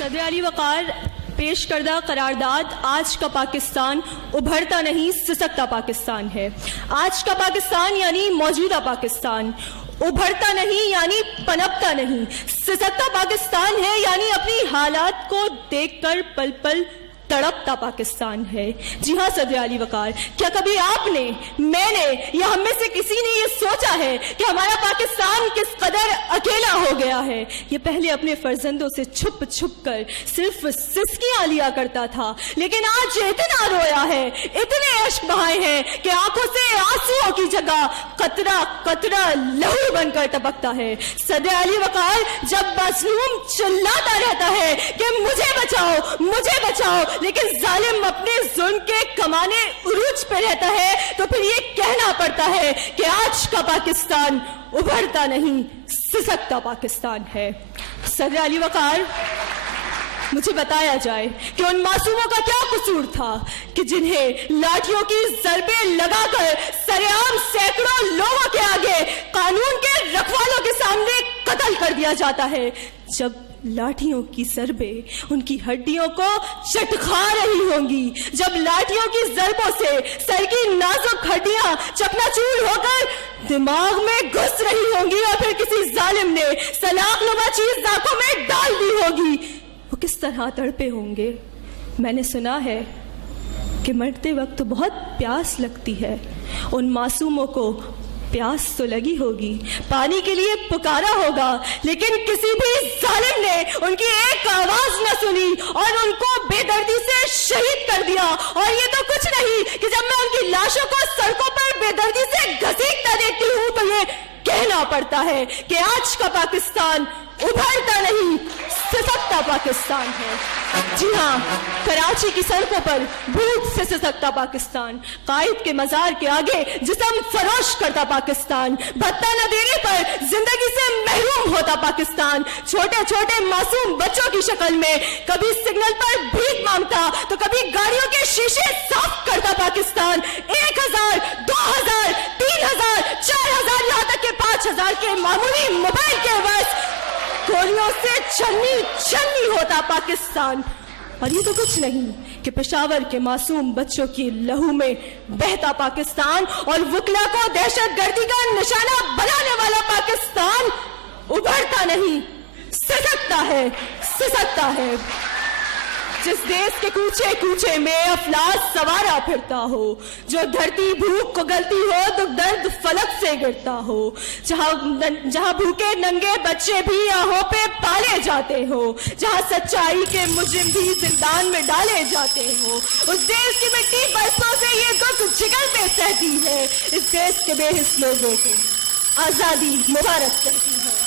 صدر علی وقار پیش کردہ قرارداد آج کا پاکستان ابھرتا نہیں سسکتا پاکستان ہے. آج کا پاکستان یعنی موجودہ پاکستان، ابھرتا نہیں یعنی پنپتا نہیں، سسکتا پاکستان ہے یعنی اپنی حالات کو دیکھ کر پل پل تڑپتا پاکستان ہے. جی ہاں صدر علی وقار، کیا کبھی آپ نے، میں نے یا ہم میں سے کسی نے یہ سوچا ہے کہ ہمارا پاکستان کس قدر اکیلا ہو گیا ہے؟ یہ پہلے اپنے فرزندوں سے چھپ چھپ کر صرف سسکیاں لیا کرتا تھا، لیکن آج اتنا رویا ہے، اتنے اشک بہائے ہیں کہ آنکھوں سے آنسوؤں کی جگہ قطرہ قطرہ لہو بن کر ٹپکتا ہے. صدر علی وقار، جب مظلوم چلاتا رہتا ہے کہ مجھے بچاؤ مجھے بچاؤ، لیکن ظالم اپنے ظلم کے کمانے عروج پہ رہتا ہے، تو پھر یہ کہنا پڑتا ہے کہ آج کا پاکستان ابھرتا نہیں سسکتا پاکستان ہے. صدر علی وقار، مجھے بتایا جائے کہ ان معصوموں کا کیا قصور تھا کہ جنہیں لاٹھیوں کی ضربیں لگا کر سرعام سینکڑوں لوگوں کے آگے قانون کے رکھوالوں کے سامنے قتل کر دیا جاتا ہے. جب لاٹھیوں کی ضربیں ان کی ہڈیوں کو چٹکھا رہی ہوں گی، جب لاٹھیوں کی ضربوں سے سر کی نازک ہڈیاں چکنا چور ہو کر دماغ میں گھس رہی ہوں گی اور پھر کسی ظالم نے سلاخ نما چیز آنکھوں میں ڈال دی ہوگی، وہ کس طرح تڑپے ہوں گے. میں نے سنا ہے کہ مرتے وقت بہت پیاس لگتی ہے. ان معصوموں کو پیاس تو لگی ہوگی، پانی کے لیے پکارا ہوگا، لیکن کسی بھی ظالم نے ان کی ایک آواز نہ سنی اور ان کو بے دردی سے شہید کر دیا. اور یہ تو کچھ نہیں کہ جب میں ان کی لاشوں کو سڑکوں پر بے دردی سے گھسیٹتا دیکھتی ہوں تو یہ کہنا پڑتا ہے کہ آج کا پاکستان ابھرتا نہیں سسکتا پاکستان ہے. جی ہاں، کراچی کی سڑکوں پر بھوک سے سسکتا پاکستان، قائد کے مزار کے آگے جسم فروش کرتا پاکستان، بھتہ نہ دینے پر زندگی سے محروم ہوتا پاکستان، چھوٹے چھوٹے معصوم بچوں کی شکل میں کبھی سگنل پر بھیک مانگتا تو کبھی گاڑیوں کے شیشے صاف کرتا پاکستان. 1000 2000 3000 4000 یہاں تک کہ 5000 کے معمولی موبائل کے عوض گولیوں سے چھلنی ہوتا پاکستان. اور یہ تو کچھ نہیں کہ پشاور کے معصوم بچوں کی لہو میں بہتا پاکستان اور وکلا کو دہشت گردی کا نشانہ بنانے والا پاکستان ابھرتا نہیں سسکتا ہے. جس دیش کے کوچے کوچے میں افلاس سوارا پھرتا ہو، جو دھرتی بھوک کو گلتی ہو تو درد فلک سے گرتا ہو، جہاں بھوکے ننگے بچے بھی آہوں پہ پالے جاتے ہو، جہاں سچائی کے مجرم بھی زندان میں ڈالے جاتے ہو، اس دیش کی مٹی برسوں سے یہ دکھ جگر پہ سہتی ہے. اس دیش کے بے حس لوگوں کو آزادی مبارک کرتی ہے.